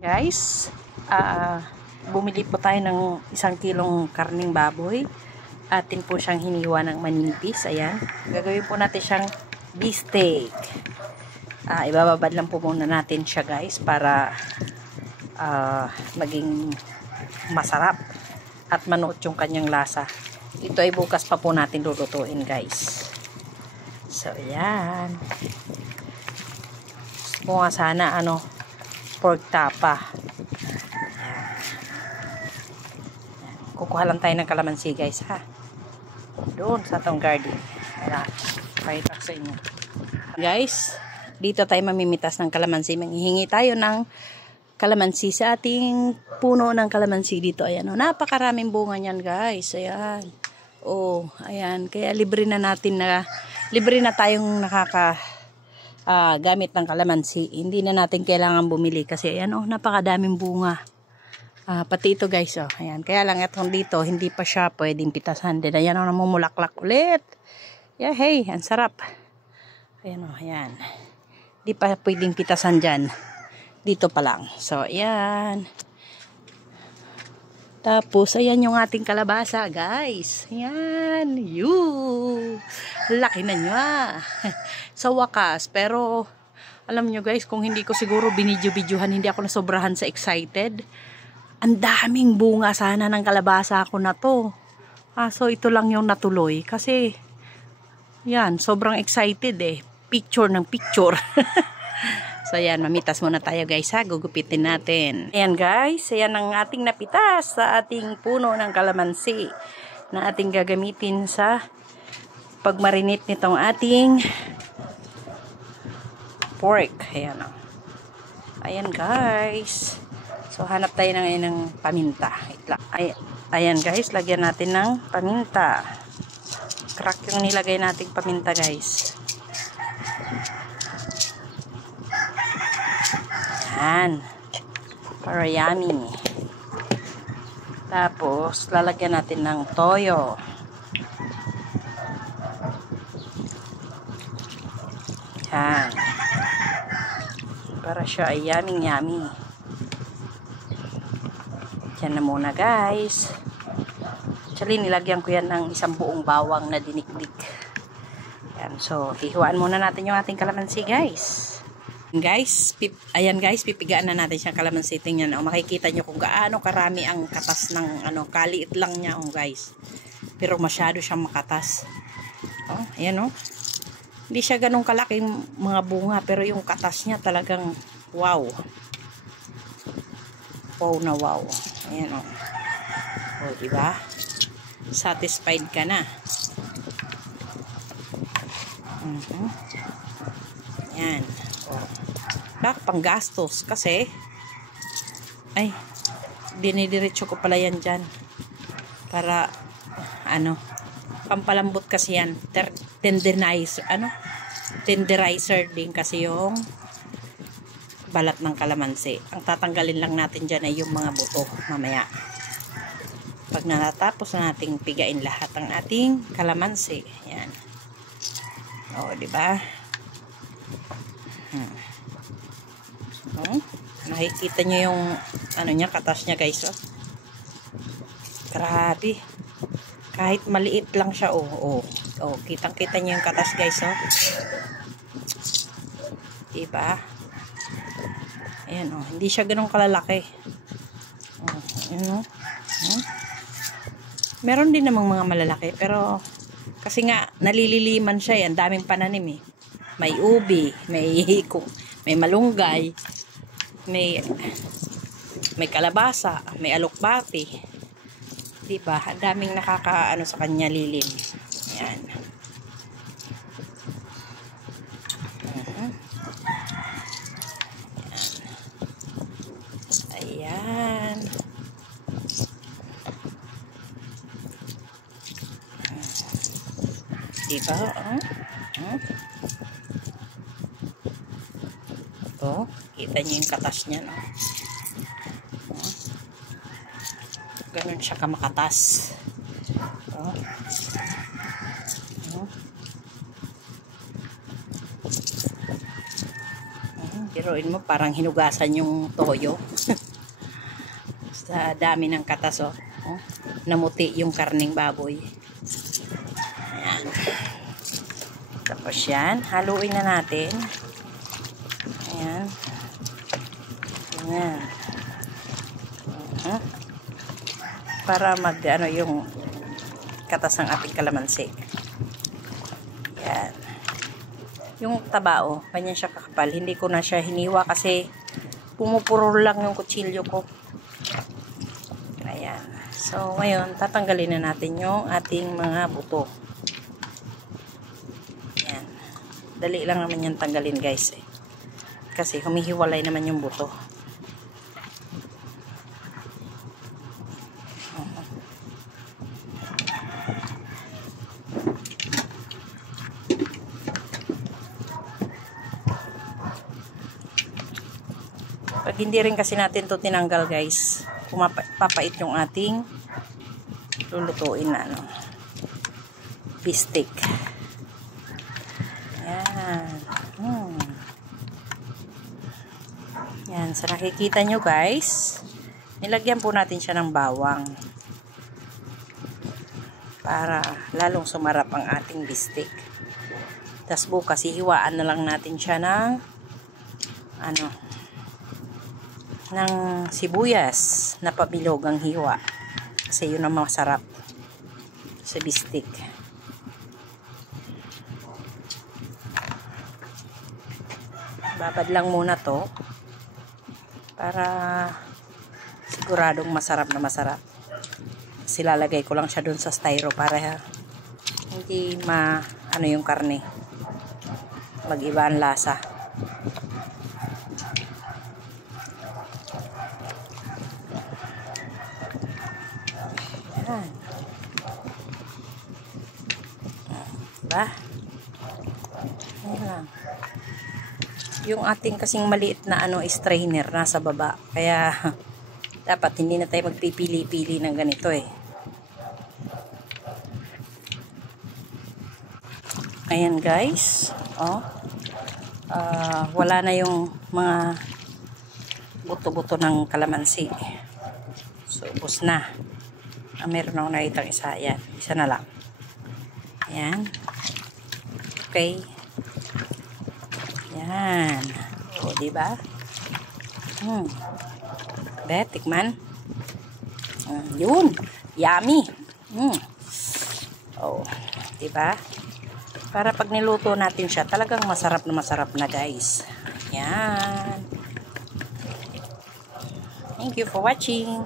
Guys, bumili po tayo ng 1 kilong karning baboy. Atin po siyang hiniwa ng manipis. Ayan. Gagawin po natin siyang beefsteak. Ibababad lang po muna natin siya guys para maging masarap at manuot yung kanyang lasa. Ito ay bukas pa po natin lulutuin guys. So, ayan. Gusto nga sana pork tapa. Kukuha lang tayo ng kalamansi guys ha. Doon sa tong garden. Ayan. Pakita ko sa inyo. Guys, dito tayo mamimitas ng kalamansi. Manghihingi tayo ng kalamansi sa ating puno ng kalamansi dito. Ayan o. Napakaraming bunga niyan guys. Ayan. Oh, ayan. Kaya libre na tayong gamit ng kalamansi. Hindi na natin kailangan bumili kasi ayan oh, napakadaming bunga. Pati ito guys oh, ayan. Kaya lang itong dito hindi pa siya pwedeng pitasan din. Ayan oh, namumulaklak ulit. Yeah, hey, ang sarap. Ayan oh, ayan. Hindi pa pwedeng pitasan dyan. Dito pa lang. So, ayan. Tapos, ayan yung ating kalabasa, guys. Ayan. Laki na nyo, sa wakas. Pero, alam nyo guys, kung hindi ko siguro binidyo-bidyuhan, hindi ako nasobrahan sa excited. Ang daming bunga sana ng kalabasa ko na to. So, ito lang yung natuloy. Kasi, yan, sobrang excited eh. Picture ng picture. So, ayan, mamitas muna tayo guys ha. Gugupitin natin. Ayan guys, ayan ang ating napitas sa ating puno ng kalamansi na ating gagamitin sa pagmarinate nitong ating pork. Ayan o. Ayan guys. So, hanap tayo ng paminta. Ayan guys, lagyan natin ng paminta. Crack yung nilagay nating paminta guys. Ayan. Para yummy. Tapos, lalagyan natin ng toyo. Ayan. Para siya ay yummy. Yan na muna guys. Actually, nilagyan ko yan ng 1 buong bawang na dinikdik. Ayan. So, hihuan muna natin yung ating kalamansi guys. Guys, ayan guys, pipigaan na natin siyang kalamansi. Tingnan o, makikita nyo kung gaano karami ang katas ng kaliit lang niya o guys. Pero masyado siyang makatas. Oh, ayan o. Hindi siya ganong kalaking mga bunga, pero yung katas niya talagang wow. Wow na wow. Ayan o. O, diba? Satisfied ka na. Ayan. Panggastos kasi ay dinidiretso ko pala yan dyan para pampalambot kasi yan, tenderizer din kasi yung balat ng kalamansi. Ang tatanggalin lang natin dyan ay yung mga buto mamaya pag natapos na nating pigain lahat ang ating kalamansi. Yan o, diba? Nakikita nyo yung niya, katas niya guys oh. Grabe, kahit maliit lang siya kitang kita nyo yung katas guys oh. Diba? Ayan oh, hindi siya ganun kalalaki ayan oh. Meron din namang mga malalaki, pero kasi nga nalililiman siya yan, daming pananim eh. May ubi, may malunggay, may kalabasa, may alokbati. Diba? Ang daming nakakaano sa kanya lilim. Ayan. Ayan. Diba? Kita niyo yung katas niya, no? Ganun siya kamakatas. Biruin mo, parang hinugasan yung toyo. Sa dami ng katas, oh. Namuti yung karning baboy. Ayan. Tapos yan, haluin na natin. Ayan. Ayan. Para ano yung katas ng ating kalamansi. Ayan. Yung tabao, ganyan siya kakapal. Hindi ko na siya hiniwa kasi pumupurol lang yung kutsilyo ko. Ayan. So, ngayon, tatanggalin na natin yung ating mga buto. Ayan. Dali lang naman yung tanggalin, guys. Kasi humihiwalay naman yung buto. Pag hindi rin kasi natin to tinanggal, guys, papait yung ating lulutuin na bistik. Yan. Yan, sa nakikita nyo, guys, nilagyan po natin siya ng bawang para lalong sumarap ang ating bistik. Tas bukas hihiwaan na lang natin siya ng ng sibuyas na pabilog ang hiwa kasi yun ang masarap sa bistik. Babad lang muna to para siguradong masarap na masarap. Kasi lalagay ko lang siya dun sa styro para hindi yung karne mag-iba ang lasa. Diba? Ayan. Yung ating kasing maliit na strainer nasa baba. Kaya dapat hindi na tayo magpipili-pili ng ganito eh. Ayan, guys. Wala na yung mga buto-buto ng kalamansi. So, ubos na. Meron akong nakitang isa. Ayan. Isa na lang. Ayan. Okay. Yan. O, diba? Tikman. Yun. Yummy. O, diba? Para pag niluto natin siya, talagang masarap na, guys. Yan. Thank you for watching.